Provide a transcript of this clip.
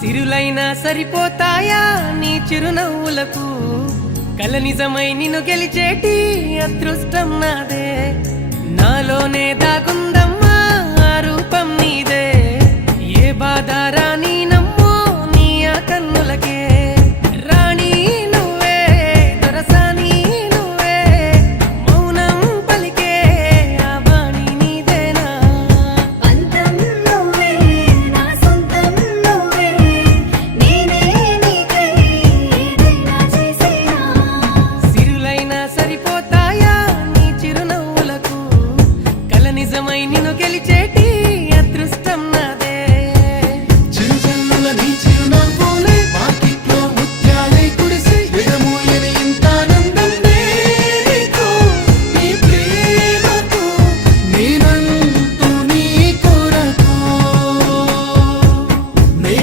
సిరులైనా సరిపోతాయా నీ చిరునవ్వులకు కల నిజమై నిన్ను గెలిచేటి అదృష్టం నాదే నాలోనే దాగుందమ్మా ఆ రూపం నీదే ఏ బాధ రాని